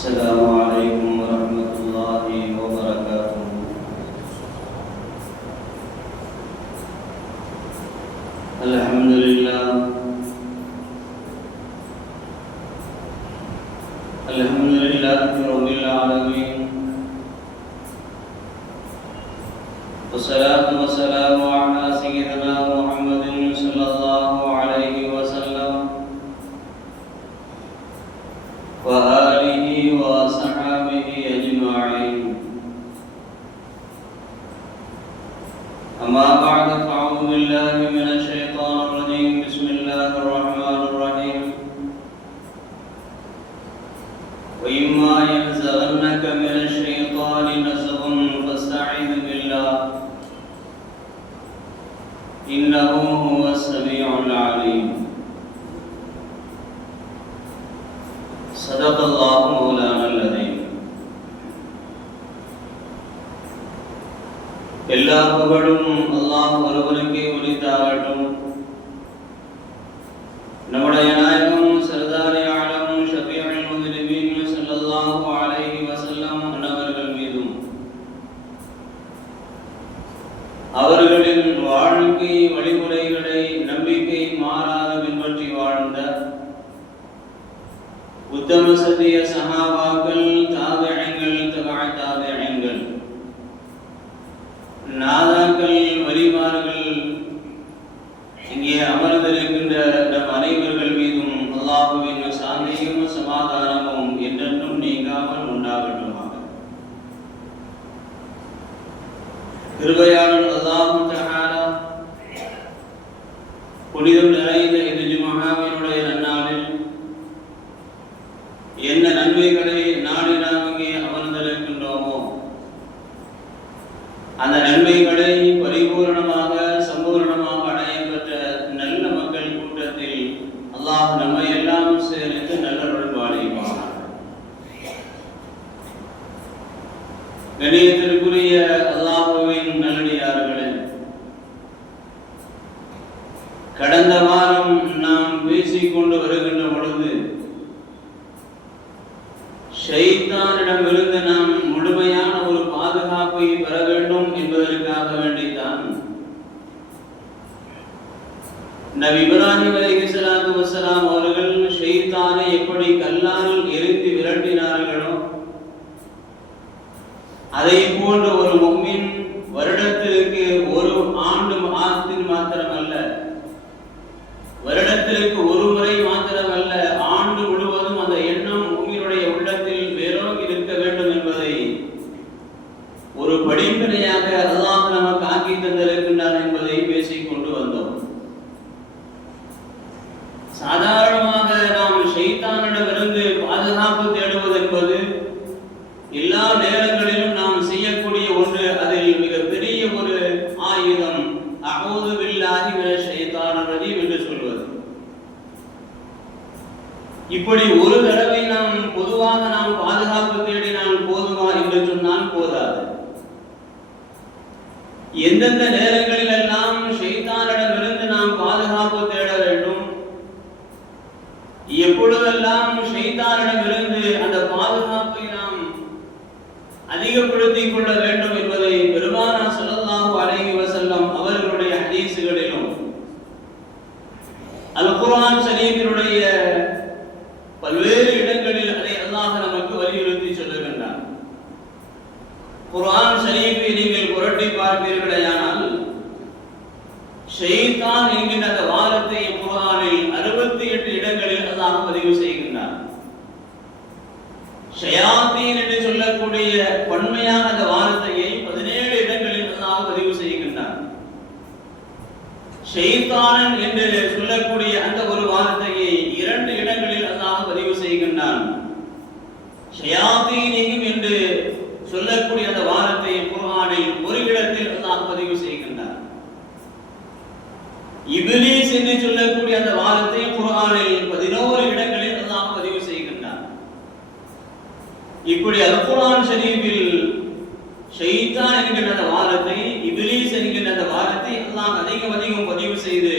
السلام عليكم ورحمة الله وبركاته. الحمد لله رب العالمين، والصلاة والسلام على سيدنا محمد صلى الله عليه وسلم وآله وصحبه أجمعين. أما بعد، فأعوذ بالله من الشيطان الرجيم. بسم الله الرحمن الرحيم. وإما ينزغنك من الشيطان نزغ فاستعذ بالله إنه هو السميع العليم. صدق الله مولانا العظيم. எல்லா புகழும் அல்லாஹ் ஒருவருக்கே உரித்தாகட்டும். நம்முடைய நாயகம் சர்தாரே ஆலம் ஷஃபீஉல் முஸ்லிமீன் ஸல்லல்லாஹு அலைஹி வஸல்லம் அன்னவர்கள் மீதும் அவர்களின் வாழ்க்கை வழிமுறைகளை நம்பிக்கை மாறாத பின்பற்றி வாழ்ந்த உத்தம சத்திய சஹாபாக்கள், தாபிஈன்கள், தபஅ தாபிஈன்கள், நாதாக்கள், வலிமார்கள், இங்கே அமர்ந்திருக்கின்ற நம் அனைவர்கள் மீதும் அல்லாஹ்வின் சாந்தியும் சமாதானமும் என்றென்றும் நீங்காமல் உண்டாகட்டுமாக. கிருபையாளர் அல்லாஹ் தஆலா புனிதம் நிறைந்த இந்த ஜும்ஆவினுடைய நன்னாளில் என்ன நன்மைகளை நாடி நாம் இங்கே அமர்ந்திருக்கின்றோமோ அந்த நன்மைகளை பரிபூர்ணமாக சம்பூர்ணமாக அடையப்பெற்ற நல்ல மக்கள் கூட்டத்தில் அல்லாஹ் நம்மை எல்லாம் சேர்த்து நல்லருள் பாலிப்பானார். கணியத்திற்குரிய அல்லாஹ்வின் நல்லடியார்களே, கடந்த வாரம் நாம் பேசிக்கொண்டு வருகின்ற பொழுது ஷைத்தானிடமிருந்து நாம் முழுமையான ஒரு பாதுகாப்பை பெற வேண்டும் என்பதற்காக வேண்டித்தான் நபி இப்ராஹிம் அலைஹிஸ்ஸலாத்து வஸ்ஸலாம் அவர்கள் ஷைத்தானை எப்படி கல்லால் எரிந்து விரட்டினார்களோ அதை போன்ற ஒரு முஃமின் வருடத்திற்கு ஒரு ஆண்டு மாத்திரமல்ல, வருடத்திற்கு ஒரு முறை மாத்திரமல்ல, ஆண்டு முழுவதும் அந்த எண்ணம் முஃமினுடைய உள்ளத்தில் வேரோங்கி இருக்க வேண்டும் என்பதை ஒரு படிப்பினையாக அல்லாஹ் நமக்கு ஆக்கி தந்திருக்கின்றான் என்பதை பேசிக் கொண்டு வந்தோம். சாதாரணமாக நாம் ஷைத்தானிடமிருந்து பாதுகாப்பு தேடுவது என்பது எல்லா நேரங்களிலும் நாம் செய்யக்கூடிய ஒன்று. அதில் மிகப்பெரிய ஒரு ஆயுதம் அஊது பில்லாஹி மினஷ் ஷைத்தானிர் ரஜீம் என்று சொல்வது. இப்படி ஒரு தடவை நாம் பொதுவாக நாம் பாதுகாப்பு தேடினால் போதுமா என்று சொன்னால் போதாது. எந்தெந்த நேரங்களில் எல்லாம் ஷைத்தானிடமிருந்து நாம் பாதுகாப்பு தேட வேண்டும், எப்பொழுதெல்லாம் ஷைத்தானிடமிருந்து அந்த பாதுகாப்பை நாம் அதிகப்படுத்திக் கொள்ள வேண்டும் என்பதை பெருமானார் ஸல்லல்லாஹு அலைஹி வஸல்லம் அவர்களுடைய ஹதீஸ்களிலும் அல் குர்ஆன் ஷரீஃபினுடைய பல்வேறு இடங்களில் அதை அல்லாஹ் நமக்கு வலியுறுத்தி சொல்லுகின்றார். குர்ஆன் ஷரீஃபை நீங்கள் புரட்டி பார்ப்பீர்களேயானால் ஷைத்தான் என்கின்ற அந்த வார்த்தையை குர்ஆனில் 68 இடங்களில் அல்லாஹ் பதிவு செய்கின்றார். ஷயாத்தீன் என்று சொல்லக்கூடிய பன்மையான அந்த வார்த்தையை 17 இடங்களில் அல்லாஹ் பதிவு செய்கின்றார். ஷைத்தானன் என்று சொல்லக்கூடிய அந்த ஒரு வார்த்தையை 2 இடங்களில் அல்லாஹ் பதிவு செய்கின்றான். ஷயாத்தீன் என்று சொல்லக்கூடிய அந்த வார்த்தையை குர்ஆனில் ஒரு இடத்தில் அல்லாஹ் பதிவு செய்கின்றார். இப்லீஸ் என்று சொல்லக்கூடிய அந்த வார்த்தையை குர்ஆனில் 11 இடங்களில் அல்லாஹ் பதிவு செய்கின்றார். இப்படி அல் குர்ஆன் ஷரீஃபில் ஷைத்தான் என்கின்ற அந்த வார்த்தை, இப்லீஸ் என்கின்ற அந்த வார்த்தை அல்லாஹ் அதிகம் பதிவு செய்து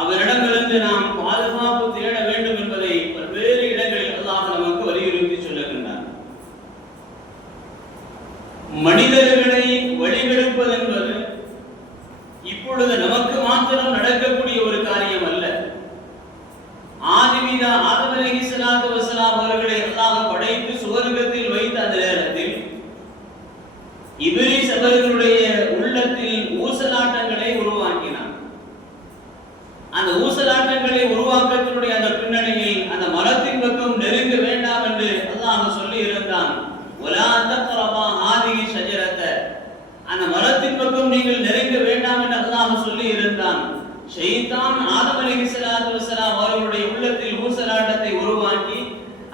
அவரிடமிருந்து நாம் பாதுகாப்பு தேட வேண்டும் என்பதை பல்வேறு இடங்களில் அல்லாஹ் நமக்கு வலியுறுத்தி சொல்லுகின்றார். அந்த ஊசலாட்டங்களை உருவாக்கத்தினுடைய அந்த பின்னணியில் அந்த மரத்தின் பக்கம் நெருங்க வேண்டாம் என்று அல்லாஹ் சொல்லி இருந்தான். வலா தக்ரபா ஹாதிஹி ஷஜரத, அந்த மரத்தின் பக்கம் நீங்கள் நெருங்க வேண்டாம் என்று அல்லாஹ் சொல்லி இருந்தான். ஷைத்தான் ஆதம் அலைஹிஸ்ஸலாத்து வஸலாம் அவர்களுடைய உள்ளத்தில் ஊசலாட்டத்தை உருவாக்கி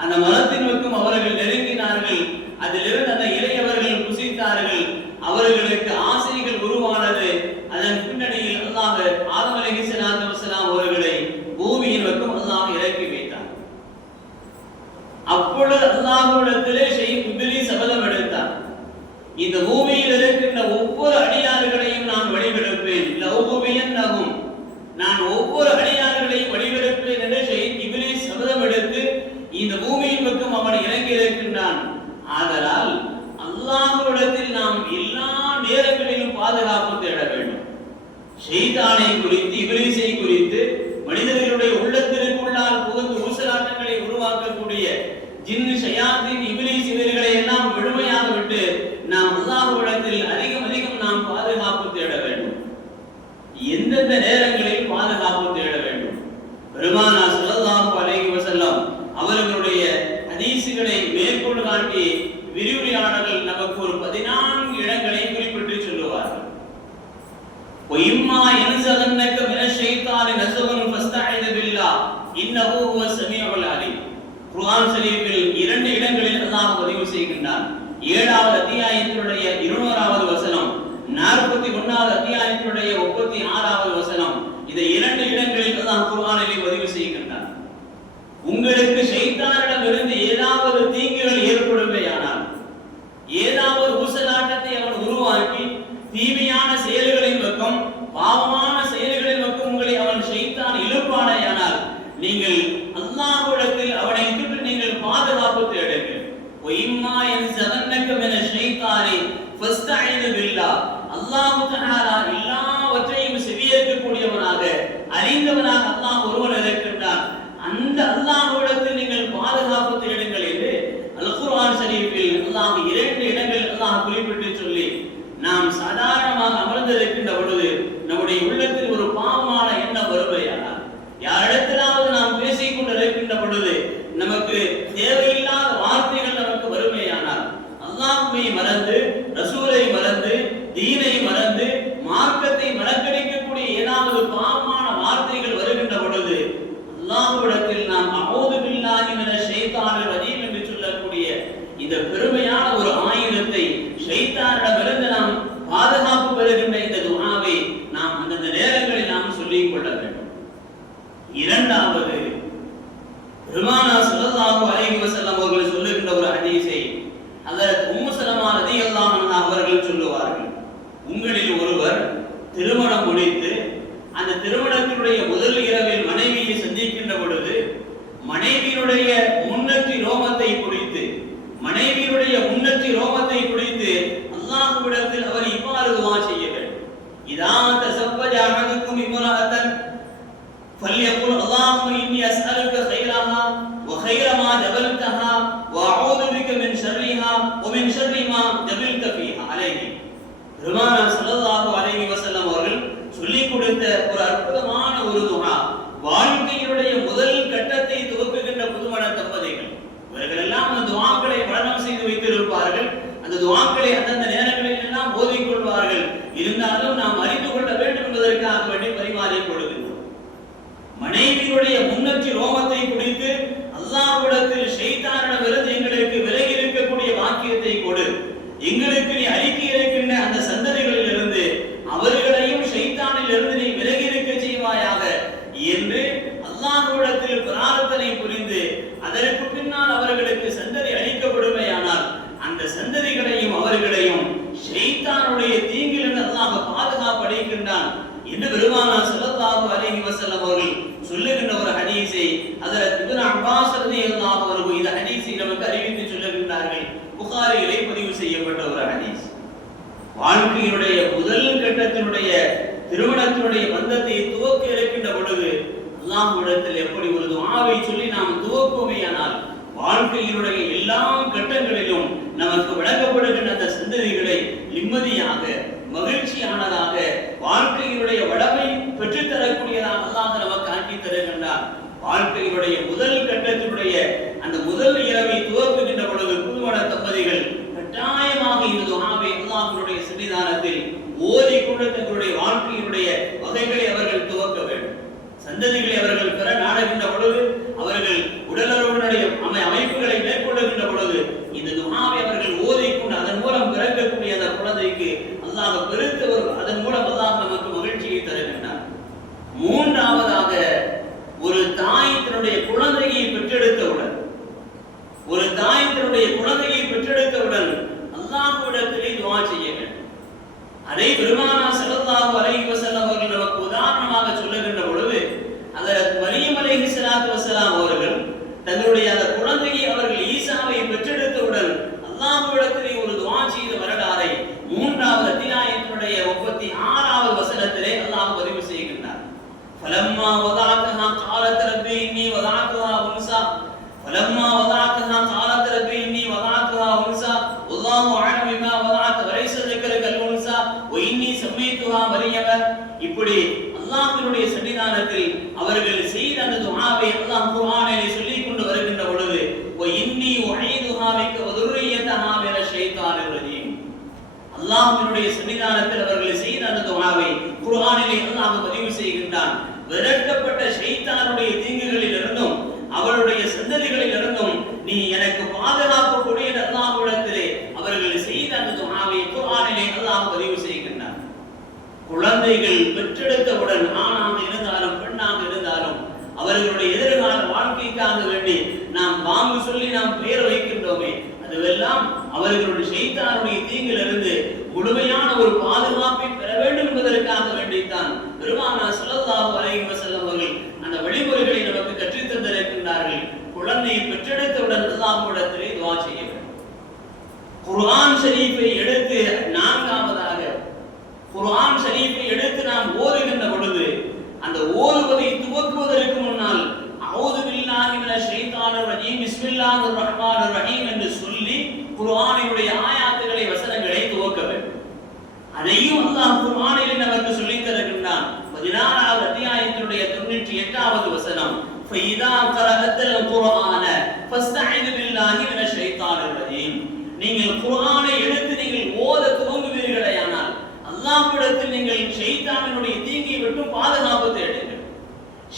அந்த மரத்தின் பக்கம் அவர்கள் நெருங்கினார்கள். அதிலிருந்து அந்த இளையவர்கள் புசித்தார்கள். அவர்களுக்கு ஆசைகள் உருவானது. அதன் பின்னணியில் அல்லாஹ் ஆதம் அலைஹிஸ்ஸலாத்து வஸலாம் அவர்களை பூமியின் பக்கம் அல்லாஹ் இறக்கி வைத்தார். அப்பொழுது அல்லாஹ்விடத்திலே இப்லீஸ் சபதம் எடுத்தார். இந்த பூமியில் இருக்கின்ற ஒவ்வொரு அடியார்களையும் நான் வழிபடுப்பேன், லௌகுபியன்னஹும், நான் ஒவ்வொரு அடியார்களையும் வழிபடுப்பேன் என்று இப்லீஸ் சபதம் எடுத்து இந்த பூமியின் பக்கம் அவன் இறங்கி இருக்கின்றான். ஆதலால் அல்லாஹ்விடத்தில் நாம் எல்லா நேரங்களிலும் பாதுகாப்பு தேட வேண்டும். ஷைத்தானை குறித்து, இப்லீஸை குறித்து, மனிதர்களுடைய உள்ளத்திற்குள்ளால் புகுந்து ஊசலாட்டங்களை உருவாக்கக்கூடிய ஜின்னு, ஷயாத்தீன், இப்லீஸ் இவர்களை எல்லாம் முழுமையாக விட்டு நாம் அல்லாஹ்விடத்தில் அதிகம் நாம் பாதுகாப்பு தேட வேண்டும். எந்தெந்த நேரங்களில் பாதுகாப்பு தேட வேண்டும்? பெருமானார் ஸல்லல்லாஹு அலைஹி வஸல்லம் அவர்களுடைய ஹதீஸுகளை மேற்கொண்டு காட்டி விரிவுரையாளர்கள் நமக்கு ஒரு 14 இடங்களை குறிப்பிட்டு சொல்லுவார்கள். وَإِمَّا يَنزَغَنَّكَ مِنَ الشَّيْطَانِ نَزْغٌ فَاسْتَعِذْ بِاللَّهِ إِنَّهُ هُوَ السَّمِيعُ الْعَلِيمُ. குர்ஆன் ஷரீஃபில் 2 இடங்களில் அல்லாஹ் பதிவு செய்கின்றான். 7வது அத்தியாயத்தினுடைய 200வது வசனம், 41வது அத்தியாயத்தினுடைய 36வது வசனம். இந்த 2 இடங்களில் அல்லாஹ் குர்ஆனிலே பதிவு செய்கின்றான். உங்களுக்கு ஷைத்தானிடமிருந்து ஏதாவது தீங்குகள் ஏற்படுமேயானால், ஏதாவது ஊசலாட்டத்தை அவன் உருவாக்கி தீமையான செயல்களின் பக்கம், பாவமான செயல்களின் பக்கம் உங்களை அவன் ஷைத்தான் இழுப்பானேயானால், நீங்கள் அல்லாஹ்விடத்தில் அவனை விட்டு நீங்கள் பாதுகாப்பு தேடுங்கள். وَإِمَّا يَنزَغَنَّكَ مِنَ الشَّيْطَانِ فَاسْتَعِذْ بِاللَّهِ. அல்லாஹ் தஆலா எல்லாவற்றையும் செவியேற்கக்கூடியவனாக, அறிந்தவனாக அல்லாஹ் ஒருவன் இருக்கின்றான். அந்த அல்லாஹ்விடத்தில் நீங்கள் பாதுகாப்பு தேடுங்கள் என்று அல் குர்ஆன் ஷரீஃபில் அல்லாஹ் 2 இடங்களில் அல்லாஹ் குறிப்பிட்டு சொல்லி, நாம் சாதாரணமாக அமர்ந்திருக்கின்ற பொழுது நம்முடைய உள்ளத்தில் ஒரு பாவமான எண்ணம் வருமையானால், யாரிடத்திலாவது நாம் பேசிக் கொண்டிருக்கின்ற பொழுது நமக்கு தேவையில்லாத வார்த்தைகள் நமக்கு வருமையானால், அல்லாஹ்வை மறந்து, ரசூலை மறந்து, தீனை மறந்து, மார்க்கத்தை மறக்கடிக்கக்கூடிய ஏதாவது பாவமான வார்த்தைகள் வருகின்ற பொழுது அல்லாஹ்விடத்தில் நாம் அஊது பில்லாஹி மினஷ் ஷைத்தானிர் ரஜீம் என்று சொல்லக்கூடிய இந்த பெருமையான ஒரு ஆயுதத்தை, ஷைத்தானிடமிருந்து நாம் பாதுகாப்பு பெறுகின்ற இந்த துஆவை நாம் அந்தந்த நேரங்களில் நாம் சொல்லிக் கொள்ள வேண்டும். இரண்டாவது, பெருமானார் ஸல்லல்லாஹு அலைஹி வஸல்லம் அவர்கள் சொல்லுகின்ற ஒரு ஹதீஸை ஹஜ்ரத் உம்மு ஸலமா ரலியல்லாஹு அன்ஹா அவர்கள் சொல்லுவார்கள். உங்களில் ஒருவர் திருமணம் முடித்து அந்த திருமணத்தினுடைய முதல் இரவில் மனைவியை சந்திக்கின்ற பொழுது மனைவியினுடைய முன்னற்றி ரோமத்தை பிடித்து, மனைவியினுடைய முன்னற்றி ரோமத்தை பிடித்து அல்லாஹ்விடத்தில் அவர் இவ்வாறு துஆ செய்ய வேண்டும். இதா தஸவ்வஜ அஹதுக்கும் இம்ராஅத்தன் ஃபல்யகுல் அல்லாஹும்ம இன்னி அஸ்அலுக கைரஹா வ கைர மா ஜபல்தஹா வ அஊது பிக மின் ஷர்ரிஹா வ மின் ஷர்ரி மா ஜபல்த ஃபீஹா அலைஹி. பெருமானார் ஸல்லல்லாஹு அலைஹி வஸல்லம் அவர்கள் சொல்லிக் கொடுத்த ஒரு அற்புதமான ஒரு துஆ. வாழ்க்கையினுடைய முதல் கட்டத்தை துவக்குகின்ற புதுமண தம்பதிகள் இவர்கள் எல்லாம் அந்த துஆக்களை பழனம் செய்து வைத்திருப்பார்கள். அந்த துஆக்களை அந்தந்த நேரங்களில் எல்லாம் ஓதிக் கொள்வார்கள். இருந்தாலும் நாம் அறிந்து கொள்ள வேண்டும் என்பதற்காக வேண்டி பரிமாறிக் கொள்கின்றோம். மனைவியுடைய முன்னற்றி ரோமத்தை குடித்து அல்லாஹ்விடத்தில் ஷைத்தானிடமிருந்து எங்களுக்கு விலகி இருக்கக்கூடிய வாக்கியத்தை கொடு, எங்களுக்கு நீ அளிக்க இருக்கின்ற அந்த சந்ததிகளில் இருந்து அவர்களையும் ஷைத்தானில் இருந்து நீ விலகி இருக்க செய்வாயாக என்று அல்லாஹ்விடத்தில் பிரார்த்தனை புரிந்து அதற்கு பின்னால் அவர்களுக்கு சந்ததி அளிக்கப்படுமையானால் அந்த சந்ததிகளையும் அவர்களையும் ஷைத்தானுடைய தீங்கிலிருந்து அல்லாஹ் பாதுகாப்பு அளிக்கின்றான் என்று பெருமானார் ஸல்லல்லாஹு அலைஹி வஸல்லம் அவர்கள் சொல்லுகின்ற ஒரு ஹதீஸை ஹஜ்ரத் இப்னு அப்பாஸ் ரலியல்லாஹு அன்ஹு இந்த ஹதீஸை நமக்கு அறிவித்து சொல்லுகின்றார்கள். புகாரியிலே பதிவு செய்யப்பட்ட ஒரு ஹதீஸ். வாழ்க்கையினுடைய முதல் கட்டத்தினுடைய திருமணத்தினுடைய பந்தத்தை துவக்க இருக்கின்ற பொழுது அல்லாஹ்விடத்தில் எப்படி ஒரு துஆவை சொல்லி நாம் துவக்குமேயானால் வாழ்க்கையினுடைய எல்லா கட்டங்களிலும் நமக்கு வழங்கப்படுகின்ற அந்த சந்ததிகளை நிம்மதியாக, மகிழ்ச்சியானதாக, வாழ்க்கையினுடைய வளமை பெற்றுத்தரக்கூடியதாக அல்லாஹ் நமக்கு வாழ்க்கையினுடைய முதல் கட்டத்தினுடைய அந்த முதல் இரவை துவக்குகின்ற பொழுது புதுமண தம்பதிகள் கட்டாயமாக இந்த துஆவை அல்லாஹ்வுடைய சன்னிதானத்தில் ஓதிக்கொண்டு தங்களுடைய வாழ்க்கையினுடைய வகைகளை அவர்கள் துவக்க வேண்டும். சந்ததிகளை அவர்கள் பெற நாடுகின்ற பொழுது, அவர்கள் உடலுறவினுடைய அமைப்புகளை மேற்கொள்ளுகின்ற பொழுது இந்த துஆவை அவர்கள் ஓதிக்கொண்டு அதன் மூலம் பிறக்கக்கூடிய அந்த குழந்தைக்கு அல்லாஹ் பெருத்தவர், அதன் மூலம் அல்லாஹ் நமக்கு மகிழ்ச்சியை தருகின்றார். மூன்றாவதாக, ஒரு தாய் தன்னுடைய குழந்தையை பெற்றெடுத்தவுடன் அல்லாஹ்விடத்திலே துஆ செய்ய வேண்டும். அதை பெருமானார் ஸல்லல்லாஹு அலைஹி வஸல்லம் அவர்கள் நமக்கு உதாரணமாக சொல்லுகின்ற பொழுது, ஹஜ்ரத் மரியம் அலைஹிஸ்ஸலாத்து வஸலாம் அவர்கள் தங்களுடைய அந்த குழந்தையை அவர்கள் ஈசாவை பெற்றெடுத்தவுடன் அல்லாஹ்விடத்திலே ஒரு துஆ செய்த வரலாறை 3வது அத்தியாயத்தினுடைய 36வது வசனத்திலே அல்லாஹ் பதிவு செய்கின்றார். فلما وضعتها قالت ربي إني وضعتها أنثى فلما وضعتها قالت ربي إني وضعتها أنثى والله أعلم بما وضعت وليس ذكر كالأنثى وإني سميتها مريم. இப்படி அல்லாஹ்வினுடைய சன்னிதானத்தில் அவர்கள் செய்த அந்த துஆவை அல்லாஹ் குர்ஆனிலே சொல்லிக் கொண்டு வருகின்ற பொழுது وإني أعيذها بك وذريتها من الشيطان الرجيم. அல்லாஹ்வினுடைய சன்னிதானத்தில் அவர்கள் செய்த அந்த துஆவை குர்ஆனிலே அல்லாஹ் பதிவு செய்கின்றான். விரட்டப்பட்ட ஷைத்தானுடைய தீங்குகளில் இருந்தும் அவருடைய சந்ததிகளில் இருந்தும் நீ எனக்கு பாதுகாப்பு கொடு என்று அல்லாஹ்விடத்திலே அவர்கள் செய்த அந்த துஆவை குர்ஆனிலே அல்லாஹ் பதிவு செய்கின்றான். குழந்தைகள் பெற்றெடுத்தவுடன் ஆணாக இருந்தாலும் பெண்ணாக இருந்தாலும் அவர்களுடைய எதிர்கால வாழ்க்கைக்காக வேண்டி நாம் வாங்கு சொல்லி நாம் பெயர் வைக்கின்றோமே, அதுவெல்லாம் அவர்களுடைய ஷைத்தானுடைய தீங்கிலிருந்து முழுமையான ஒரு பாதுகாப்பை பெற வேண்டும் என்பதற்காக வேண்டித்தான் பெருமானார் ஸல்லல்லாஹு அலைஹி வஸல்லம் அவர்கள் அந்த வழிமுறைகளை நமக்கு கற்றுத் தந்திருக்கின்றார்கள். குழந்தையை பெற்றெடுத்தவுடன் அல்லாஹ்விடத்திலே துஆ செய்ய வேண்டும். குர்ஆன் ஷரீஃபை எடுத்து நான்காவதாக குர்ஆன் ஷரீஃபை எடுத்து நாம் ஓதுகின்ற பொழுது அந்த ஓதுவதை துவக்குவதற்கு முன்னால் அஊது பில்லாஹி மினஷ் ஷைத்தானிர் ரஜீம் பிஸ்மில்லாஹிர் ரஹ்மானிர் ரஹீம் என்று சொல்லி குர்ஆனினுடைய ஆயத்துகளை வசனங்களை துவக்க வேண்டும். அதையும் அல்லாஹ் குர்ஆனிலே நமக்கு சொல்லித் தருகின்றான். 16வது அத்தியாயத்தினுடைய 98வது வசனம் ஃபைதா கரஅத்தல் குர்ஆன ஃபஸ்தஈது பில்லாஹி மினஷ் ஷைத்தானிர் ரஜீம். நீங்கள் குர்ஆனை எடுத்து நீங்கள் ஓத துவங்குவீர்களேயானால் அல்லாஹ்விடத்தில் நீங்கள் ஷைத்தானினுடைய தீங்கை விட்டு பாதுகாப்பு தேடுங்கள்.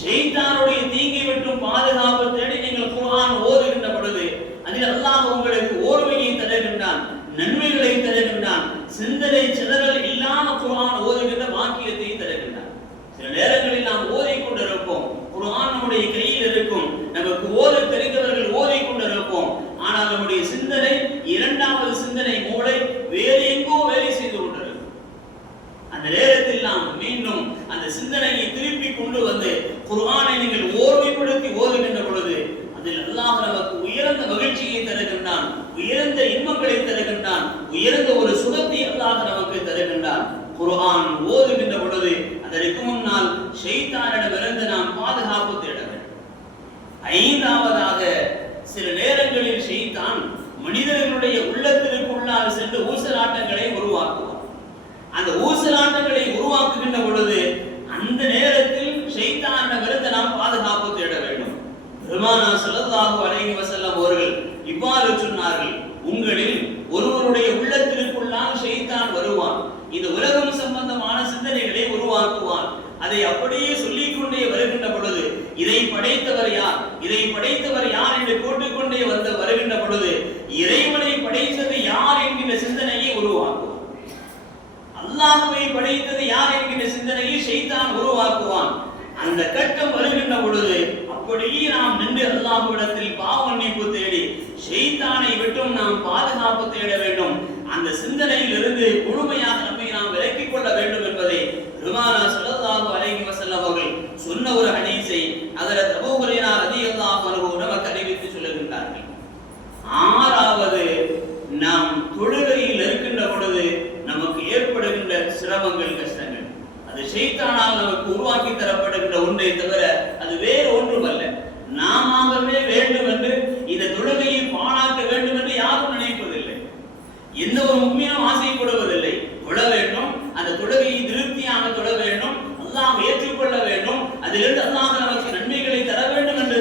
ஷைத்தானுடைய தீங்கை விட்டு பாதுகாப்பு தேடி நீங்கள் குர்ஆன் ஓதுகின்ற பொழுது அதில் அல்லாஹ் உங்களுக்கு ஓர்மையை தருகின்றான், நன்மைகளை தருகின்றான், சிந்தனை சிதறல் இல்லாம குர்ஆன் ஓதுகின்ற வாக்கியத்தை தருகின்றான். சில நேரங்களில் நாம் ஓதிக் கொண்டிருப்போம், குர்ஆன் நம்முடைய கையில் இருக்கும், நமக்கு ஓத தெரிந்தவர்கள் ஓதிக் கொண்டிருப்போம். ஆனால் நம்முடைய சிந்தனை, இரண்டாவது சிந்தனை மூளை வேறு எங்கோ வேலை செய்து கொண்டிருக்கும். அந்த நேரத்தில் நாம் மீண்டும் அந்த சிந்தனையை திருப்பி கொண்டு வந்து குர்ஆனை நீங்கள் ஓர்மைப்படுத்தி ஓதுகின்ற பொழுது அதில் அல்லாஹ் நமக்கு உயர்ந்த மகிழ்ச்சியை தருகின்றான், உயர்ந்த இன்பங்களை தருகின்றான், உயர்ந்த ஒரு சுகத்தை அல்லாஹ் நமக்கு தருகின்றான். குர்ஆன் ஓதுகின்ற பொழுது அதற்கு முன்னால் ஷைத்தானிடமிருந்து நாம் பாதுகாப்பு தேட வேண்டும். ஐந்தாவதாக, சில நேரங்களில் ஷைத்தான் மனிதர்களுடைய உள்ளத்திற்கு உள்ளால் சென்று ஊசலாட்டங்களை உருவாக்குவான். அந்த ஊசலாட்டங்களை உருவாக்குகின்ற பொழுது அந்த நேரத்தில் ஷைத்தானிடமிருந்து நாம் பாதுகாப்பு தேட வேண்டும். பெருமானார் ஸல்லல்லாஹு அலைஹி வஸல்லம் அவர்கள் இவ்வாறு சொன்னார்கள், உங்களில் ஒருவருடைய உள்ளத்திற்குள்ளால் ஷைத்தான் வருவான், இந்த உலகம் சம்பந்தமான சிந்தனைகளை உருவாக்குவான். அதை அப்படியே சொல்லிக் கொண்டே வருகின்ற பொழுது இதை படைத்தவர் யார், இதை படைத்தவர் யார் என்று கூட்டிக்கொண்டே வருகின்ற பொழுது இறைவனை படைத்தது யார் என்கின்ற சிந்தனையை உருவாக்குவான். அல்லாஹ்வை படைத்தது யார் என்கின்ற சிந்தனையை ஷைத்தான் உருவாக்குவான். அந்த கட்டம் வருகின்ற பொழுது அப்படியே நாம் நின்று அல்லாஹ்விடத்தில் பாவ மன்னிப்பு தேடி ஷைத்தானை விட்டும் நாம் பாதுகாப்பு தேட வேண்டும். அந்த சிந்தனையில் இருந்து முழுமையாக நம்மை நாம் விலக்கிக் கொள்ள வேண்டும் என்பதை பெருமானார் ஸல்லல்லாஹு அலைஹி வஸல்லம் அவர்கள் சொன்ன ஒரு ஹதீஸை ஹஜ்ரத் அபூ ஹுரைரா ரலியல்லாஹு அன்ஹு நமக்கு அறிவித்து சொல்லுகின்றார்கள். ஆறாவது, நாம் தொழுகையில் இருக்கின்ற பொழுது நமக்கு ஏற்படுகின்ற சிரமங்கள், கஷ்டங்கள், அது ஷைத்தானால் நமக்கு உருவாக்கி தரப்படுகின்ற ஒன்றை தவிர அது வேறு ஒன்றுமல்ல. நாமவே வேண்டும் என்று இந்த தொழுகையை பாழாக்க வேண்டும் என்று யாரும் நினைப்பதில்லை. எந்த ஒரு முஃமினும் ஆசைப்படுவதில்லை. தொழ வேண்டும், அந்த தொழுகையை திருப்தியாக தொழ வேண்டும், அல்லாஹ் ஏற்றுக்கொள்ள வேண்டும், அதிலிருந்து அல்லாஹ் நமக்கு நன்மைகளை தர வேண்டும் என்ற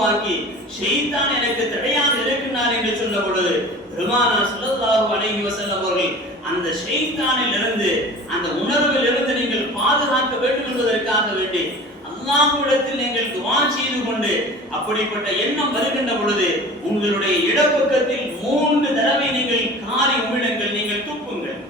உருவாக்கி ஷைத்தான் எனக்கு தடையாக இருக்கின்றான் என்று சொன்ன பொழுது பெருமானார் ஸல்லல்லாஹு அலைஹி வஸல்லம் அவர்கள் அந்த ஷைத்தானில் இருந்து அந்த உணர்வில் இருந்து நீங்கள் பாதுகாக்க வேண்டும் என்பதற்காக வேண்டி அல்லாஹ்விடத்தில் நீங்கள் துஆ செய்து கொண்டு அப்படிப்பட்ட எண்ணம் வருகின்ற பொழுது உங்களுடைய இடப்பக்கத்தில் 3 தடவை நீங்கள் காரி உமிழுங்கள், நீங்கள் துப்புங்கள்.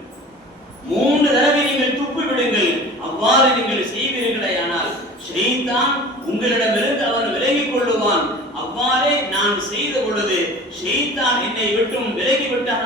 3 தடவை நீங்கள் துப்பி விடுங்கள். அவ்வாறு நீங்கள் செய்வீர்களேயானால் ஷைத்தான் உங்களிடமிருந்து அவன் விலகிக் கொள்ளுவான். அவ்வாறே நான் செய்த பொழுது ஷைத்தான் என்னை விட்டும் விலகி விட்டான்,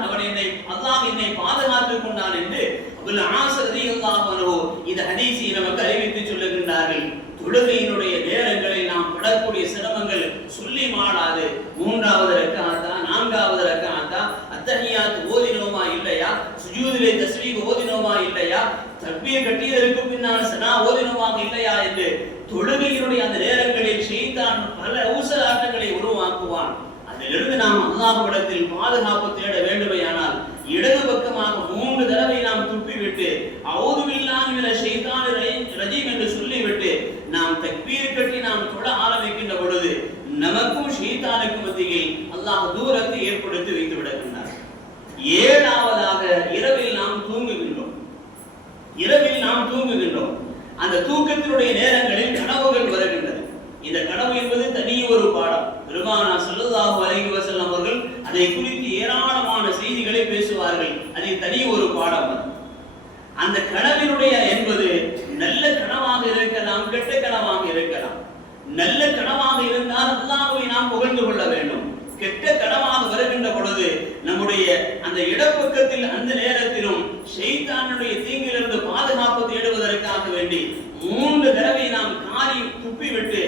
அல்லாஹ் என்னை பாதுகாத்துக் கொண்டான் என்று அபுல் ஆஸ் ரலியல்லாஹு அன்ஹு இந்த ஹதீஸை நமக்கு அறிவித்து சொல்லுகின்றார்கள். தொழுகையினுடைய நேரங்களில் நாம் படக்கூடிய சிரமங்கள் சொல்லி மாளாது. 3வது ரக்அத்தா 4வது ரக்அத்தா அத்தஹியாத் ஓதினோமா இல்லையா, சுஜூதிலே தஸ்பீஹ் ஓதினோமா இல்லையா, தக்பீர் கட்டியதற்கு பின்னால் சனா ஓதினோமா இல்லையா என்று தொழுகையினுடைய அந்த நேரங்களில் ஷைத்தான் பல ஊசலாட்டங்களை உருவாக்குவான். அதிலிருந்து நாம் அல்லாஹ்விடத்தில் பாதுகாப்பு தேட வேண்டுமையானால் இடது பக்கமாக 3 தடவை நாம் துப்பிவிட்டு அஊது பில்லாஹி மினஷ் ஷைத்தானிர் ரஜீம் என்று சொல்லிவிட்டு நாம் தக்பீர் கட்டி நாம் தொழ ஆரம்பிக்கின்ற பொழுது நமக்கும் ஷைத்தானுக்கும் மத்தியில் அல்லாஹ் தூரத்தை ஏற்படுத்தி வைத்து விடுகின்றார். 7வதாக இரவில் நாம் தூங்குகின்றோம். அந்த தூக்கத்தினுடைய நேரங்களில் கனவுகள் வருகின்றன. இந்த கனவு என்பது தனி ஒரு பாடம். பெருமானார் ஸல்லல்லாஹு அலைஹி வஸல்லம் அவர்கள் அதை குறித்து ஏராளமான செய்திகளை பேசுவார்கள். அது தனி ஒரு பாடம். அந்த கனவினுடைய என்பது நல்ல கனவாக இருக்கலாம், கெட்ட கனவாக இருக்கலாம். நல்ல கனவாக இருந்தால் அல்லாஹ்வை நாம் புகழ்ந்து கொள்ள வேண்டும். கெட்ட கனவாக வருகின்ற பொழுது நம்முடைய அந்த இடப்பக்கத்தில் அந்த நேரத்திலும் ஷைத்தானுடைய தீங்கிலிருந்து பாதுகாப்பு தேடுவதற்காக வேண்டி 3 தடவை நாம் காரி துப்பிவிட்டு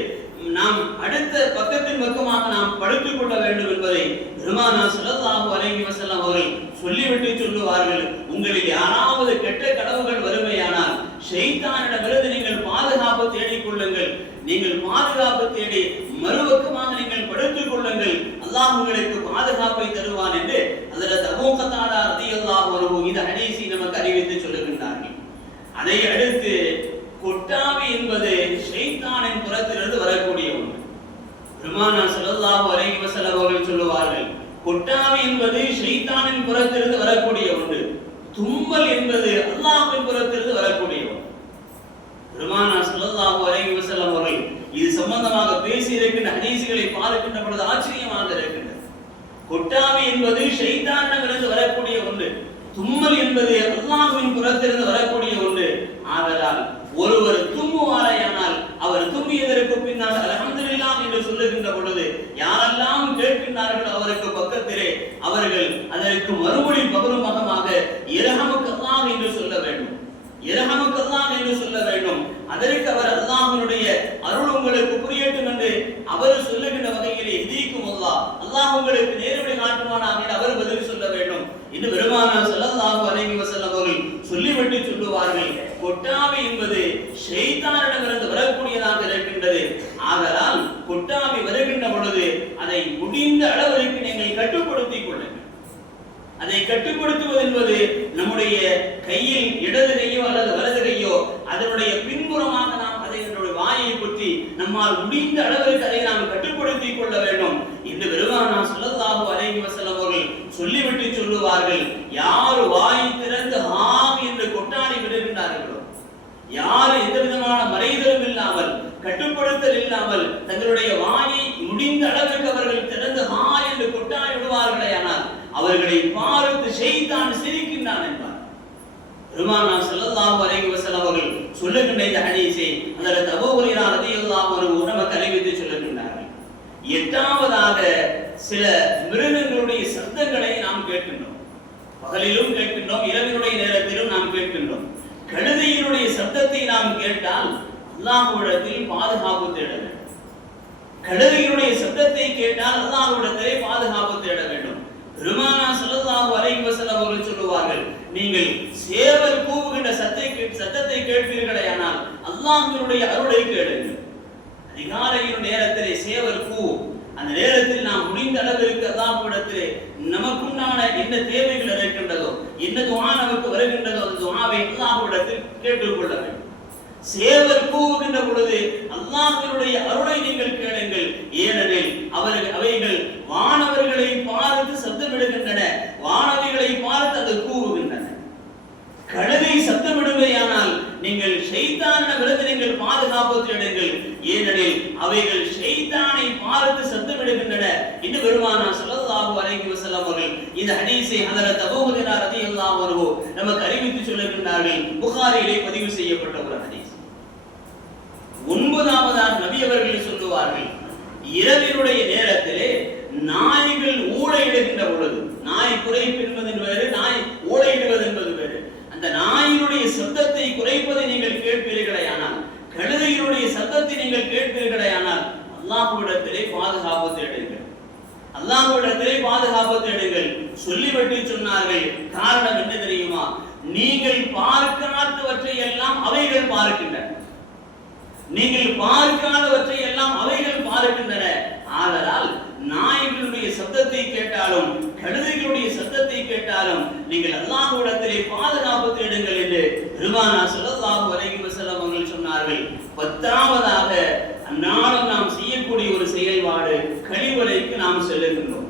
நாம் அடுத்த பக்கத்தின் பக்கமாக நாம் படுத்துக் கொள்ள வேண்டும் என்பதை பெருமானார் ஸல்லல்லாஹு அலைஹி வஸல்லம் அவர்கள் சொல்லிவிட்டு சொல்லுவார்கள். உங்களில் யாராவது கெட்ட கனவுகள் வருமையானால் ஷைத்தானிடமிருந்து நீங்கள் பாதுகாப்பு தேடிக் கொள்ளுங்கள். நீங்கள் பாதுகாப்பு தேடி மறுபக்கமாக நீங்கள் படுத்துக் கொள்ளுங்கள், அல்லாஹ் உங்களுக்கு பாதுகாப்பை தருவான் என்று ஹஜ்ரத் அபூ கத்தாதா ரலியல்லாஹு அன்ஹு இந்த ஹதீஸை நமக்கு அறிவித்து சொல்லுகின்றார்கள். அதை அடுத்து கொட்டாவி என்பது ஷைத்தானின் புறத்திலிருந்து வரக்கூடிய ஒன்று. பெருமானார் ஸல்லல்லாஹு அலைஹி வஸல்லம் அவர்கள் சொல்லுவார்கள், கொட்டாவி என்பது ஷைத்தானின் புறத்திலிருந்து வரக்கூடிய ஒன்று. தும்மல் என்பது அல்லாஹ்வின் புறத்திலிருந்து வரக்கூடிய ஒன்று. பெருமானார் ஸல்லல்லாஹு அலைஹி வஸல்லம் அவர்கள் இது சம்பந்தமாக பேசி இருக்கின்ற ஹதீஸ்களை பார்க்கின்ற பொழுது ஆச்சரியமாக இருக்கின்றது. கொட்டாவி என்பது ஷைத்தானிடமிருந்து வரக்கூடிய ஒன்று. தும்மல் என்பது அல்லாஹ்வின் புறத்திலிருந்து வரக்கூடிய ஒன்று. ஆதலால் ஒருவர் தும்முவாரையானால் அவர் தும்மியதற்கு பின்னால் அல்ஹம்துலில்லாஹ் என்று சொல்லுகின்ற பொழுது யாரெல்லாம் கேட்கின்றார்களோ அவருக்கு பக்கத்திலே அவர்கள் அதற்கு மறுபடி பகரமாக இரஹமுக்கல்லாஹ் என்று சொல்ல வேண்டும். இரஹமுக்கல்லாஹ் என்று சொல்ல வேண்டும். அதற்கு அவர் அல்லாஹ்வினுடைய அருள் உங்களுக்கு புரியட்டும் என்று அவர் சொல்லுகின்ற வகையிலே ஹிதீக்குமுல்லாஹ், அல்லாஹ் உங்களுக்கு நேர்வழி காட்டுவானாக என்று அவர் பதில் சொல்ல வேண்டும். இது பெருமானார் ஸல்லல்லாஹு அலைஹி வஸல்லம் அவர்கள் சொல்லிவிட்டு சொல்லுவார்கள், கொட்டாவி என்பது ஷைத்தானிடமிருந்து வரக்கூடியதாக இருக்கின்றது. ஆதலால் கொட்டாவி வருகின்ற பொழுது அதை முடிந்த அளவிற்கு நீங்கள் கட்டுப்படுத்திக் கொள்ளுங்கள். அதை கட்டுப்படுத்துவது என்பது நம்முடைய கையில் இடது கையோ அல்லது வலது கையோ அதனுடைய பின்புறமாக நாம் அதை நம்முடைய வாயை பற்றி நம்மால் முடிந்த அளவிற்கு அதை நாம் கட்டுப்படுத்திக் கொள்ள வேண்டும் என்று பெருமானார் ஸல்லல்லாஹு அலைஹி வஸல்லம் அவர்கள் சொல்லிவிட்டு சொல்லுவார்கள், யார் வாய் திறந்து ஹா என்று கொட்டாடி விடுகின்றார்களோ, யார் எந்த விதமான மறைதலும் இல்லாமல் கட்டுப்படுத்தல் இல்லாமல் தங்களுடைய வாயை முடிந்த அளவிற்கு அவர்கள் திறந்து ஹா என்று கொட்டாடி விடுவார்களே ஆனால் அவர்களை பார்த்து ஷைத்தான் சிரிக்கின்றான் என்பார். பெருமானார் ஸல்லல்லாஹு அலைஹி வஸல்லம் அவர்கள் சொல்லுகின்ற இந்த ஹதீஸை ஹஜ்ரத் அபூ ஹுரைரா ரலியல்லாஹு அன்ஹு நமக்கு அறிவித்து சொல்லுகின்றார்கள். 8வதாக சில மிருகங்களுடைய சத்தங்களை நாம் கேட்கின்றோம். பகலிலும் கேட்கின்றோம், இரவினுடைய நேரத்திலும் நாம் கேட்கின்றோம். கழுதையினுடைய சத்தத்தை நாம் கேட்டால் அல்லாஹ்விடத்தில் பாதுகாப்பு தேட வேண்டும். கழுதையினுடைய சத்தத்தை கேட்டால் அல்லாஹ்விடத்திலே பாதுகாப்பு தேட வேண்டும். பெருமானார் ஸல்லல்லாஹு அலைஹி வஸல்லம் அவர்கள் சொல்லுவார்கள், நீங்கள் சேவல் கூவுகின்ற சத்தத்தை கேட்பீர்களேயானால் அல்லாஹ்வினுடைய அருளை கேளுங்கள். அதிகாலையின் நேரத்திலே சேவல் கூவும். அந்த நேரத்தில் நாம் முடிந்த அளவிற்கு அல்லாஹ்விடத்திலே நமக்குண்டான என்ன தேவைகள் இருக்கின்றதோ, என்ன துஆ நமக்கு வருகின்றதோ அந்த துஆவை அல்லாஹ்விடத்தில் கேட்டுக்கொள்ள வேண்டும். சேவல் கூவுகின்ற பொழுது அல்லாஹ்வினுடைய அருளை நீங்கள் கேளுங்கள். ஏனெனில் ஷைத்தானை பார்த்து சத்தமிடுகின்றன என்று பெருமானார் ஸல்லல்லாஹு அலைஹி வஸல்லம் அவர்கள் இந்த ஹதீஸை ஹஜ்ரத் அபூ ஹுரைரா ரலியல்லாஹு அன்ஹு நமக்கு அறிவித்து சொல்லுகின்றார்கள். புகாரியிலே பதிவு செய்யப்பட்ட ஒரு ஹதீஸ். 9ஆவதாக நபி அவர்கள் சொல்லுவார்கள், இரவினுடைய நேரத்திலே நாய்கள் ஊளையிடுகின்ற பொழுது, நாய் குறைப்பு என்பது வேறு, நாய் ஊளையிடுவது என்பது வேறு. அந்த நாயினுடைய சத்தத்தை குறைப்பதை நீங்கள் கேட்பீர்களேயானால், கழுதையினுடைய சத்தத்தை நீங்கள் கேட்பீர்களேயானால் அல்லாஹ்விடத்திலே பாதுகாப்பு தேடுங்கள், அல்லாஹ்விடத்திலே பாதுகாப்பு தேடுங்கள். சொல்லிவிட்டு சொன்னார்கள், காரணம் என்ன தெரியுமா? நீங்கள் பார்க்காதவற்றை எல்லாம் அவைகள் பார்க்கின்றன, நீங்கள் பார்க்காதவற்றை எல்லாம் அவைகள் பார்க்கின்றன. ஆதலால் நாய்களுடைய சத்தத்தை கேட்டாலும் கழுதைகளுடைய சத்தத்தை கேட்டாலும் நீங்கள் அல்லாஹ்விடத்திலே பாதுகாப்பு தேடுங்கள் என்று பெருமானார் ஸல்லல்லாஹு அலைஹி வஸல்லம் அவர்கள் சொன்னார்கள். 10ஆவதாக அந்நாளும் நாம் செய்யக்கூடிய ஒரு செயல்பாடு, கழிவறைக்கு நாம் செல்லுகின்றோம்.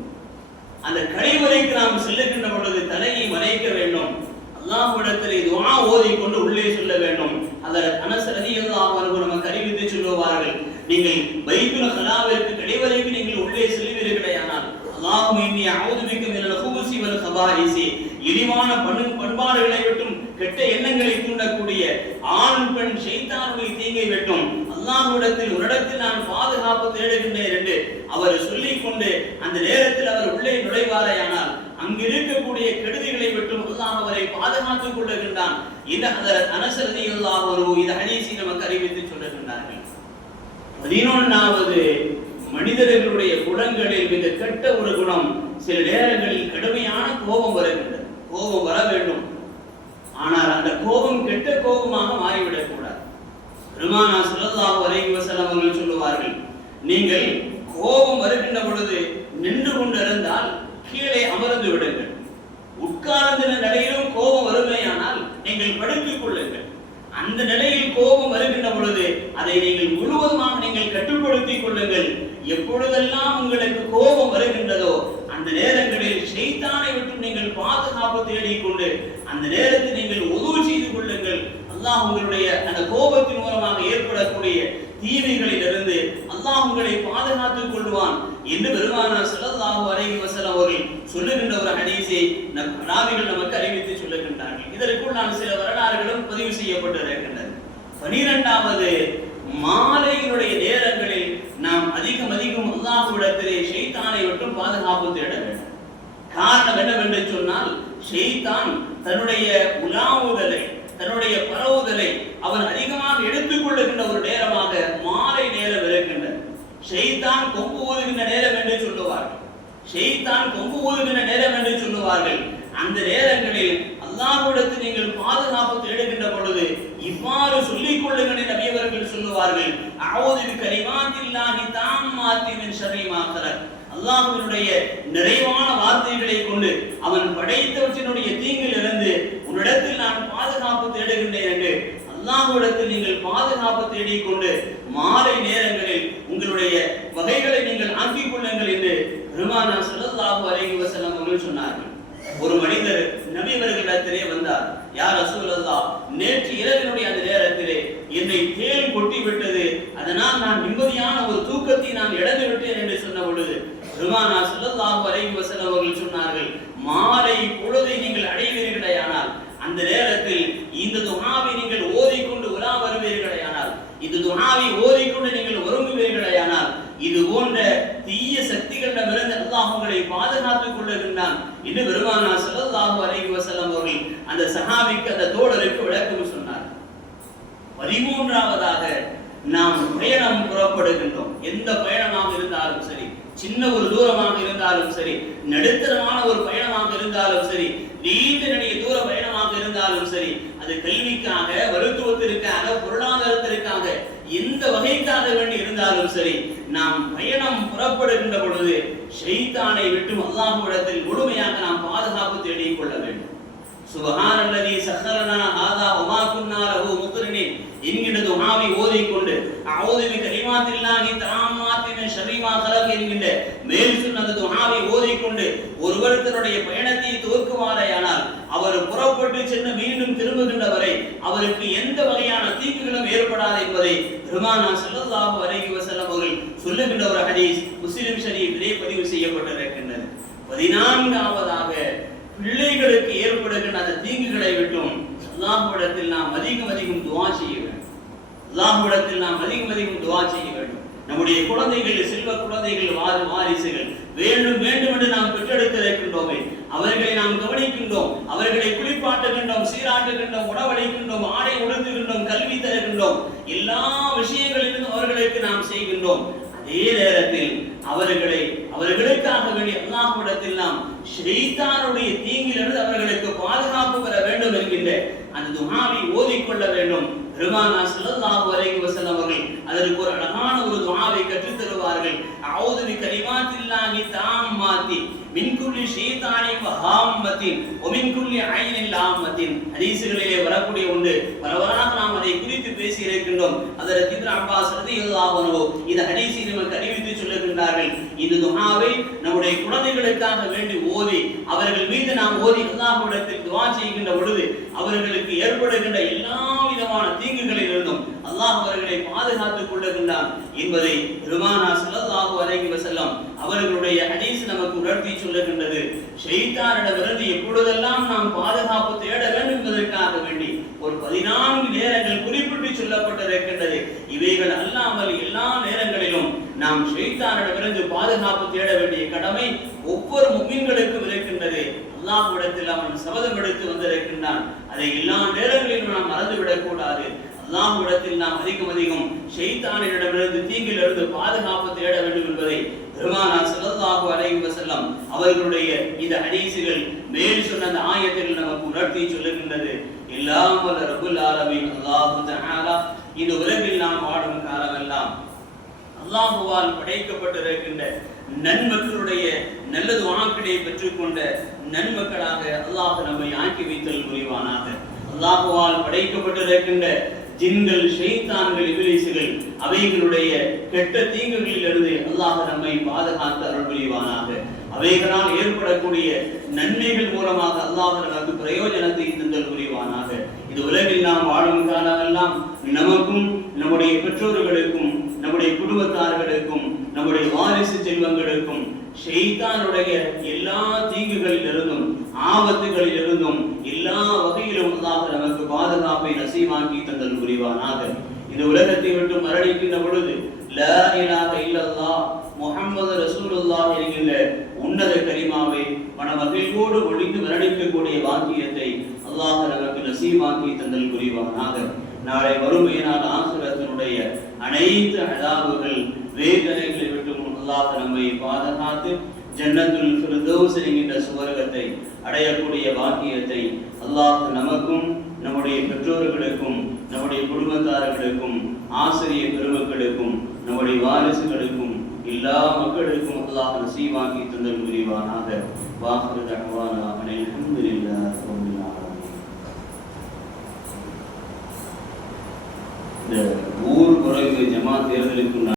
அந்த கழிவறைக்கு நாம் செல்லுகின்ற பொழுது தலையை மறைக்க வேண்டும், அல்லாஹ்விடத்திலே துஆ ஓதிக்கொண்டு உள்ளே செல்ல வேண்டும். ஹஜ்ரத் அனஸ் ரலியல்லாஹு அன்ஹு நமக்கு அறிவித்து சொல்லுவார்கள், நீங்கள் பைத்துல் ஹலாவிற்கு கழிவறைக்கு நீங்கள் உள்ளே செல்வீர்களேயானால் அல்லாஹும்ம இன்னி அஊது பிக மினல் குபுஸி வல் கபாயிஸி, இழிவான பண்பாடுகளை விட்டும் கெட்ட எண்ணங்களை தூண்டக்கூடிய ஆண் பெண் ஷைத்தானுடைய தீங்கை விட்டும் அல்லாஹ்விடத்தில் உன்னிடத்தில் நான் பாதுகாப்பு தேடுகின்றேன் என்று அவர் சொல்லிக்கொண்டு அந்த நேரத்தில் அவர் உள்ளே நுழைவாரேயானால் அங்கு இருக்கக்கூடிய கெடுதிகளை விட்டும் அல்லாஹ் அவரை பாதுகாத்துக் கொள்ளுகின்றான். இந்த ஹஜ்ரத் அனஸ் ரலியல்லாஹு அன்ஹு இந்த ஹதீஸை நமக்கு அறிவித்து சொல்லுகின்றார்கள். 11வது, மனிதர்களுடைய குணங்களில் மிக கெட்ட ஒரு குணம், சில நேரங்களில் கடுமையான கோபம் வருகின்றது. கோபம் வர வேண்டும், ஆனால் அந்த கோபம் கெட்ட கோபமாக மாறிவிடக் கூடாது. பெருமானார் ஸல்லல்லாஹு அலைஹி வஸல்லம் அவர்கள் சொல்லுவார்கள், நீங்கள் கோபம் வருகின்ற பொழுது நின்று கொண்டிருந்தால் கீழே அமர்ந்து விடுங்கள், உட்கார்ந்த நிலையிலும் கோபம் வருமையானால் நீங்கள் படுத்துக் கொள்ளுங்கள். அந்த நிலையில் கோபம் வருகின்ற பொழுது அதை நீங்கள் முழுவதுமாக நீங்கள் கட்டுப்படுத்திக் கொள்ளுங்கள். எப்பொழுதெல்லாம் உங்களுக்கு கோபம் வருகின்றதோ அந்த நேரங்களில் ஷைத்தானை விட்டு நீங்கள் பாதுகாப்பு தேடிக்கொண்டு அந்த நேரத்தில் நீங்கள் உது செய்து கொள்ளுங்கள். அல்லாஹ் உங்களுடைய அந்த கோபத்தின் மூலமாக ஏற்படக்கூடிய தீமைகளிலிருந்து அல்லாஹ் உங்களை பாதுகாத்துக் கொள்வான் என்று பெருமானார் ஸல்லல்லாஹு அலைஹி வஸல்லம் அவர்கள் சொல்லுகின்ற ஒரு ஹதீஸை ராவிகள் நமக்கு அறிவித்து சொல்லுகின்றார்கள். இதற்குள் நான் சில வரலாறுகளும் பதிவு செய்யப்பட்டிருக்கின்றன. 12வது, மாலையினுடைய நேரங்களில் நாம் அதிகம் அல்லாஹ்விடத்திலே ஷைத்தானை விட்டு பாதுகாப்பு தேட வேண்டும். காரணம் என்னவென்று சொன்னால், ஷைத்தான் தன்னுடைய உலாவுதலை, தன்னுடைய பரவுதலை அவன் அதிகமாக எடுத்துக் கொள்ளுகின்ற ஒரு நேரமாக மாலை நேரம் இருக்கின்றது. ஷைத்தான் கொம்பு ஊதுகின்ற நேரம் என்று சொல்லுவார்கள், ஷைத்தான் கொம்பு ஊதுகின்ற நேரம் என்று சொல்லுவார்கள். அந்த நேரங்களில் அல்லாஹ்விடத்தில் நீங்கள் பாதுகாப்பு தேடுகின்ற பொழுது இவ்வாறு சொல்லிக் கொள்ளுங்கள் என்று நபி அவர்கள் சொல்லுவார்கள், அஊது பிகலிமாத்தில்லாஹி தாம்மாத்தி மின் ஷர்ரி மா கலக், அல்லாஹ்வினுடைய நிறைவான வார்த்தைகளை கொண்டு அவன் படைத்தவற்றினுடைய தீங்கில் இருந்து உன்னிடத்தில் நான் பாதுகாப்பு தேடுகின்றேன் என்று அல்லாஹ்விடத்தில் நீங்கள் பாதுகாப்பு தேடிக்கொண்டு மாலை நேரங்களில் உங்களுடைய வகைகளை நீங்கள் ஆக்கிக் கொள்ளுங்கள் என்று பெருமானார் ஸல்லல்லாஹு அலைஹி வஸல்லம் அவர்கள் சொன்னார்கள். ஒரு மனிதர் நபி அவர்களிடத்திலே வந்தார், யா ரசூலல்லாஹ், நேற்று இரவினுடைய அந்த நேரத்திலே என்னை தேள் கொட்டி விட்டது, அதனால் நான் நிம்மதியான ஒரு தூக்கத்தை நான் இழந்து விட்டேன் என்று சொன்ன பொழுது பெருமானார் ஸல்லல்லாஹு அலைஹி வஸல்லம் அவர்கள் சொன்னார்கள், மாலை பொழுதை நீங்கள் அடைவீர்களேயானால் அந்த நேரத்தில் இந்த துஆவை நீங்கள் ஓதிக்கொண்டு உலா வருவீர்களேயானால், இந்த துஆவை ஓதிக்கொண்டு நீங்கள் உறங்குவீர்களேயானால் இது போன்ற தீய சக்திகளிடமிருந்து அல்லாஹ் உங்களை பாதுகாத்துக் கொள்ளுகின்றான் என்று பெருமானார் ஸல்லல்லாஹு அலைஹி வஸல்லம் அவர்கள் அந்த சஹாபிக்கு, அந்த தோழருக்கு விளக்கம் சொன்னார். 13வதாக, நாம் பயணம் புறப்படுகின்றோம். எந்த பயணமாக இருந்தாலும் சரி, சின்ன ஒரு தூரமாக இருந்தாலும் சரி, நடுத்தரமான ஒரு பயணமாக இருந்தாலும் சரி, நீண்ட நெடிய தூர பயணமாக இருந்தாலும் சரி, அது கல்விக்காக, மருத்துவத்திற்காக, பொருளாதாரத்திற்காக, எந்த வகைக்காக வேண்டி இருந்தாலும் சரி, நாம் பயணம் புறப்படுகின்ற பொழுது ஷைத்தானை விட்டு அல்லாஹ்விடத்தில் முழுமையாக நாம் பாதுகாப்பு தேடிக் கொள்ள வேண்டும். சுப்ஹானல்லதி சஹ்ஹரனா ஹாதா வமா குன்னா லஹு முக்ரினீன் என்கின்ற துஆவை ஓதிக்கொண்டு அஊது பிகலிமாத்தில்லாஹி தாம்மாத்தி மின் ஷர்ரி மா கலக் என்கின்ற மேல் சொன்ன அந்த துஆவை ஓதிக்கொண்டு ஒருவர் தன்னுடைய பயணத்தை துவக்குவாரேயானால் அவர் புறப்பட்டு சென்று மீண்டும் திரும்புகின்ற வரை அவருக்கு எந்த வகையான தீங்குகளும் ஏற்படாது என்பதை பெருமானார் ஸல்லல்லாஹு அலைஹி வஸல்லம் அவர்கள் சொல்லுகின்ற ஒரு ஹதீஸ் முஸ்லிம் ஷரீஃபிலே பதிவு செய்யப்பட்டிருக்கின்றது. 14ஆவதாக பிள்ளைகளுக்கு ஏற்படுகின்ற அந்த தீங்குகளை விட்டும் அல்லாஹ்விடத்தில் நாம் அதிகம் துஆ செய்ய வேண்டும். அல்லாஹ்விடத்தில் நாம் அதிகம் துஆ செய்ய வேண்டும். நம்முடைய குழந்தைகள், செல்வ குழந்தைகள், வாரிசுகள் வேண்டும் என்று நாம் பெற்றெடுத்திருக்கின்றோமே, அவர்களை நாம் கவனிக்கின்றோம், அவர்களை குளிப்பாட்டுகின்றோம், சீராட்டுகின்றோம், உணவளிக்கின்றோம், ஆடை உடுத்துகின்றோம், கல்வி தருகின்றோம், எல்லா விஷயங்களிலும் அவர்களுக்கு நாம் செய்கின்றோம். அதே நேரத்தில் அவர்களுக்காக வேண்டிய அல்லாஹ்விடத்தில் நாம் ஷைத்தானுடைய தீங்கிலிருந்து அவர்களுக்கு பாதுகாப்பு பெற வேண்டும் என்கின்ற அந்த துஆவை ஓதிக்கொள்ள வேண்டும். பெருமானார் ஸல்லல்லாஹு அலைஹி வஸல்லம் அவர்கள் அதற்கு ஒரு அழகான ஒரு துஆவை கற்றுத் தருவார்கள். அஊது பிகலிமாத்தில்லாஹி தாம்மாத்தி மின் குல்லி ஷைத்தானின் வஹாம்மத்தின் வ மின் குல்லி ஐனின் லாம்மத்தின். ஹதீஸ்களிலே வரக்கூடிய ஒன்று, பரவலாக நாம் அதை குறித்து பேசி இருக்கின்றோம். ஹஜ்ரத் இப்னு அப்பாஸ் ரலியல்லாஹு அன்ஹு இந்த ஹதீஸை நமக்கு அறிவித்து சொல்லுகின்றார்கள். இந்த துஆவை நம்முடைய குழந்தைகளுக்காக வேண்டி ஓதி அவர்கள் மீது நாம் ஓதி அல்லாஹ்விடத்தில் துஆ செய்கின்ற பொழுது அவர்களுக்கு ஏற்படுகின்ற எல்லா விதமான தீங்குகளில் இருந்தும் அல்லாஹ் அவர்களை பாதுகாத்துக் கொள்ளுகின்றான் என்பதை பெருமானார் ஸல்லல்லாஹு அலைஹி வஸல்லம் அவர்களுடைய ஹதீஸ் நமக்கு உணர்த்தி சொல்லுகின்றது. ஷைத்தானிடமிருந்து எப்பொழுதெல்லாம் நாம் பாதுகாப்பு தேட வேண்டும் என்பதற்காக வேண்டி ஒரு 14 நேரங்கள் குறிப்பிட்டு சொல்லப்பட்டிருக்கின்றது. இவைகள் அல்லாமல் எல்லா நேரங்களிலும் நாம் ஷைத்தானிடமிருந்து பாதுகாப்பு தேட வேண்டிய கடமை ஒவ்வொரு முஃமின்களுக்கும் இருக்கின்றது. அல்லாஹ்விடத்தில் அவன் சபதம் எடுத்து வந்திருக்கின்றான். அதை எல்லா நேரங்களிலும் நாம் மறந்துவிடக் கூடாது. அல்லாஹ்விடத்தில் நாம் அதிகம் ஷைத்தானிடமிருந்து தீங்கிலிருந்து பாதுகாப்பு தேட வேண்டும் என்பதை பெருமானார் ஸல்லல்லாஹு அலைஹி வஸல்லம் அவர்களுடைய இந்த ஹதீஸுகள் மேல் சொன்ன அந்த ஆயத்தில் நமக்கு உணர்த்தி சொல்லுகின்றது. எல்லாம் வல்ல ரப்புல் ஆலமீன் அல்லாஹ் தஆலா இந்த உலகில் நாம் வாழும் காலமெல்லாம் அல்லாஹ்வால் படைக்கப்பட்டிருக்கின்ற நன்மக்களுடைய நல்ல துஆக்களை பெற்றுக்கொண்ட நன்மக்களாக அல்லாஹ் நம்மை ஆக்கி வைத்தல் புரிவானாக. அல்லாஹ்வால் படைக்கப்பட்டிருக்கின்ற ஜின்கள், ஷைத்தான்கள், இப்லீஸ்கள் அவைகளுடைய கெட்ட தீங்குகளிலிருந்து அல்லாஹ் நம்மை பாதுகாத்து அருள் புரிவானாக. அவைகளால் ஏற்படக்கூடிய நன்மைகள் மூலமாக அல்லாஹ் நமக்கு பிரயோஜனத்தை தந்தல் புரிவானாக. இந்த உலகில் நாம் வாழும் காலமெல்லாம் நமக்கும் நம்முடைய பெற்றோர்களுக்கும் நம்முடைய குடும்பத்தார்களுக்கும் நம்முடைய வாரிசு செல்வங்களுக்கும் ஷைத்தானுடைய எல்லா தீங்குகளிலிருந்தும் ஆபத்துகளிலிருந்தும் எல்லா வகையிலும் அல்லாஹ் நமக்கு பாதுகாப்பை நசீபாக்கி தந்தல் புரிவானாக. இந்த உலகத்தை விட்டு மரணிக்கின்ற பொழுது லா இலாஹ இல்லல்லாஹ் முஹம்மது ரசூலுல்லாஹ் என்கின்ற உன்னத கலிமாவை மனமகிழ்வோடு ஒழித்து மரணிக்கக்கூடிய வாக்கியத்தை அல்லாஹ் நமக்கு நசீபாக்கி தந்தல் புரிவானாக. நாளை வறுமையினால் ஆகிரத்தினுடைய அனைத்து அதாபுகள், வேதனைகளை விட்டும் அல்லாஹ் நம்மை பாதுகாத்து ஜன்னத்துல் ஃபிர்தௌஸ் என்கின்ற சுவர்க்கத்தை அடையக்கூடிய வாக்கியத்தை அல்லாஹ் நமக்கும் நம்முடைய பெற்றோர்களுக்கும் நம்முடைய குடும்பத்தார்களுக்கும் ஆசிரியர் பெருமக்களுக்கும் நம்முடைய வாரிசுகளுக்கும் எல்லா மக்களுக்கும் அல்லாஹ் நசீபாக்கி தந்தல் புரிவானாக. வாஹிரு தஅவானா அனில் ஹம்துலில்லாஹி ரப்பில் ஆலமீன். இந்த ஊர் குறைவு ஜமாத் தேர்தலுக்கு